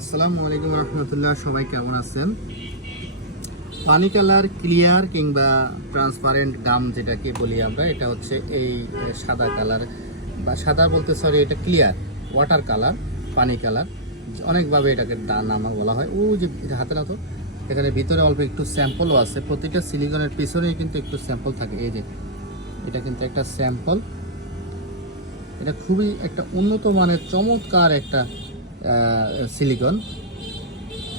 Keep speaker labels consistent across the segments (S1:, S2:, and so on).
S1: আসসালামু আলাইকুম রহমতুল্লাহ, সবাই কেমন আছেন? পানি কালার, ক্লিয়ার কিংবা ট্রান্সপারেন্ট গাম যেটাকে বলি আমরা, এটা হচ্ছে এই সাদা কালার বা সাদা বলতে সরি এটা ক্লিয়ার ওয়াটার কালার, পানি কালার। অনেকভাবে এটাকে নাম বলা হয়। ও যে হাতে না তো এখানে ভিতরে অল্প একটু স্যাম্পলও আছে। প্রতিটা সিলিকনের পিছনেই কিন্তু একটু স্যাম্পল থাকে। এই যে, এটা কিন্তু একটা স্যাম্পল এটা খুবই একটা উন্নত মানের চমৎকার একটা সিলিকন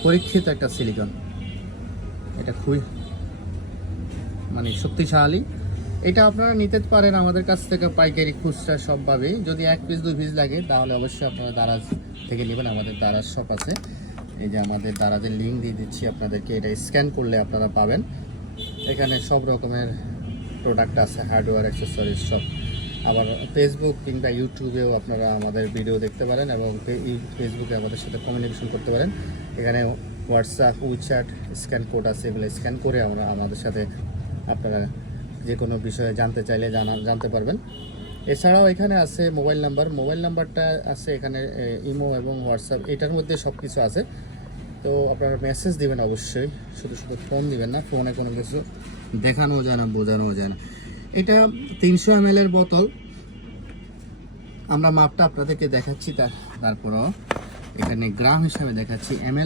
S1: পরীক্ষিত একটা সিলিকন এটা খুবই মানে শক্তিশালী। এটা আপনারা নিতে পারেন আমাদের কাছ থেকে পাইকারি খুচরা সবভাবেই। যদি এক পিস দুই পিস লাগে, তাহলে অবশ্যই আপনারা দারাজ থেকে নেবেন। আমাদের দারাজ শপ আছে। এই যে আমাদের দারাজের লিঙ্ক দিয়ে দিচ্ছি আপনাদেরকে। এটা স্ক্যান করলে আপনারা পাবেন। এখানে সব রকমের প্রোডাক্ট আছে হার্ডওয়্যার অ্যাক্সেসরিজ সব। আবার ফেসবুক কিংবা ইউটিউবেও আপনারা আমাদের ভিডিও দেখতে পারেন এবং ফেসবুকে আমাদের সাথে কমিউনিকেশন করতে পারেন। এখানে হোয়াটসঅ্যাপ উইচ্যাট স্ক্যান কোড আছে, এগুলো স্ক্যান করে আমরা আমাদের সাথে আপনারা যে কোনো বিষয়ে জানতে চাইলে জানা জানতে পারবেন। এছাড়াও এখানে আছে মোবাইল নাম্বার মোবাইল নাম্বারটা আছে এখানে ইমো এবং হোয়াটসঅ্যাপ এটার মধ্যে সব কিছু আছে। তো আপনারা মেসেজ দিবেন অবশ্যই। শুধু শুধু ফোন দিবেন না ফোনে কোনো কিছু দেখানো যায় না, বোঝানো যায় না। এটা তিনশো এম এর বোতল। আমরা মাপটা আপনাদেরকে দেখাচ্ছি, তার, তারপরও এখানে গ্রাম হিসাবে দেখাচ্ছি। এম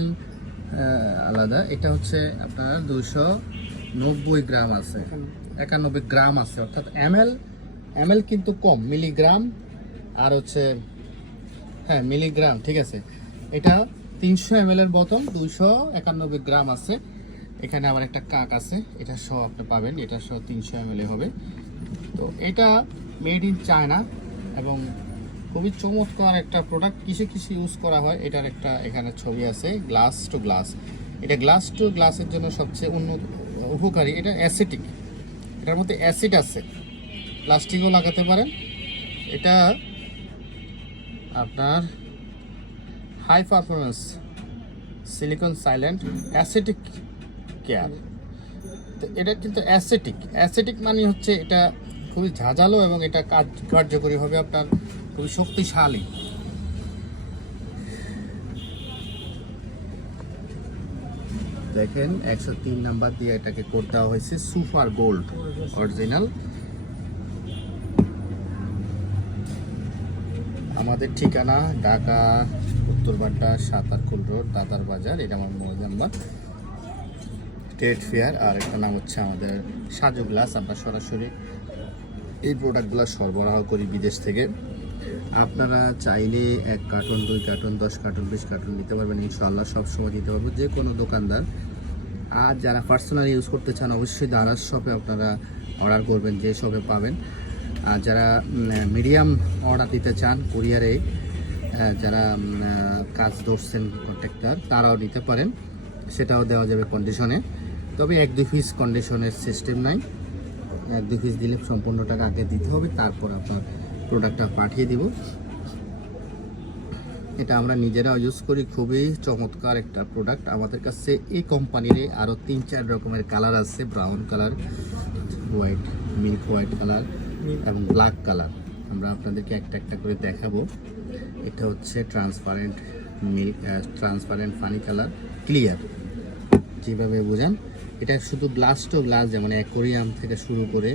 S1: আলাদা। এটা হচ্ছে আপনার দুশো নব্বই গ্রাম আছে। একানব্বই গ্রাম আছে। অর্থাৎ এম এল এম কিন্তু কম, মিলিগ্রাম আর হচ্ছে হ্যাঁ মিলিগ্রাম, ঠিক আছে। এটা তিনশো এম এর বোতল, দুইশো একানব্বই গ্রাম আছে। এখানে আবার একটা কাক আছে। এটা সহ আপনি পাবেন। এটা সহ তিনশো এম হবে। তো এটা মেড ইন চায়না এবং খুবই চমৎকার একটা প্রোডাক্ট কিসে কিসে ইউজ করা হয়, এটার একটা এখানে ছবি আছে গ্লাস টু গ্লাস এটা গ্লাস টু গ্লাসের জন্য সবচেয়ে উন্নত, উপকারী, এটা অ্যাসিটিক এটার মধ্যে অ্যাসিড আছে। প্লাস্টিকও লাগাতে পারেন। এটা আপনার high performance silicone sealant acetic care তো এটা কিন্তু অ্যাসেটিক অ্যাসেটিক মানে হচ্ছে এটা খুবই ঝাঁঝালো এবং এটা কাজ কার্যকরী হবে আপনার খুবই শক্তিশালী। দেখেন, একশো তিন নাম্বার দিয়ে এটাকে কোড দেওয়া হয়েছে সুপার গোল্ড, অরিজিনাল। আমাদের ঠিকানা ঢাকা উত্তরবাড্ডা সাতারকুল রোড, দাদার বাজার, এটা আমার মোবাইল নাম্বার। ট্রেড ফেয়ার আর একটা নাম হচ্ছে আমাদের সাজু গ্লাস আমরা সরাসরি এই প্রোডাক্টগুলো সরবরাহ করি বিদেশ থেকে। আপনারা চাইলে এক কার্টন দুই কার্টন দশ কার্টন বিশ কার্টন নিতে পারবেন। ইনশাল্লাহ সবসময় দিতে পারব যে কোনো দোকানদার। আর যারা পার্সোনাল ইউজ করতে চান, অবশ্যই দারাজ শপে আপনারা অর্ডার করবেন, যে শপে পাবেন। আর যারা মিডিয়াম অর্ডার দিতে চান কুরিয়ারে যারা কাজ ধরছেন কন্ট্রাক্টর তারাও নিতে পারেন। সেটাও দেওয়া যাবে কন্ডিশনে তবে এক দুই পিস কন্ডিশনের সিস্টেম নাই। এক দুই পিস দিলে সম্পূর্ণ টাকা আগে দিতে হবে, তারপর আপনার প্রোডাক্টটা পাঠিয়ে দিব। এটা আমরা নিজেরা ইউজ করি, খুবই চমৎকার একটা প্রোডাক্ট আমাদের কাছে এই কোম্পানির আরও তিন চার রকমের কালার আছে brown colour white milk white colour এবং ব্ল্যাক কালার আমরা আপনাদেরকে একটা একটা করে দেখাবো। এটা হচ্ছে ট্রান্সপারেন্ট মিল্ক ট্রান্সপারেন্ট ফানি কালার ক্লিয়ার যেভাবে বোঝান, এটা শুধু গ্লাস টু গ্লাস যেমন অ্যাকোরিয়াম থেকে শুরু করে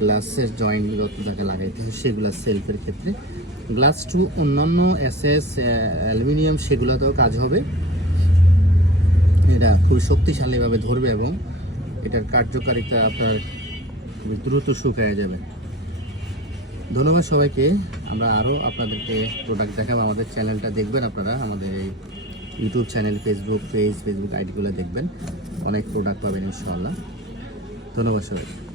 S1: গ্লাসের জয়েন্টগুলো তাকে লাগাইতে হয় সেগুলো সেলফের ক্ষেত্রে। গ্লাস টু অন্যান্য এসএস অ্যালুমিনিয়াম সেগুলোতেও কাজ হবে। এটা খুব শক্তিশালীভাবে ধরবে এবং এটার কার্যকারিতা আপনার দ্রুত শুকায় যাবে। ধন্যবাদ সবাইকে। আমরা আরও আপনাদেরকে প্রোডাক্ট দেখাবো। আমাদের চ্যানেলটা দেখবেন আপনারা, আমাদের এই YouTube channel Facebook page Facebook আইডিগুলো দেখবেন। অনেক প্রোডাক্ট পাবেন ইনশাআল্লাহ। ধন্যবাদ সবাইকে।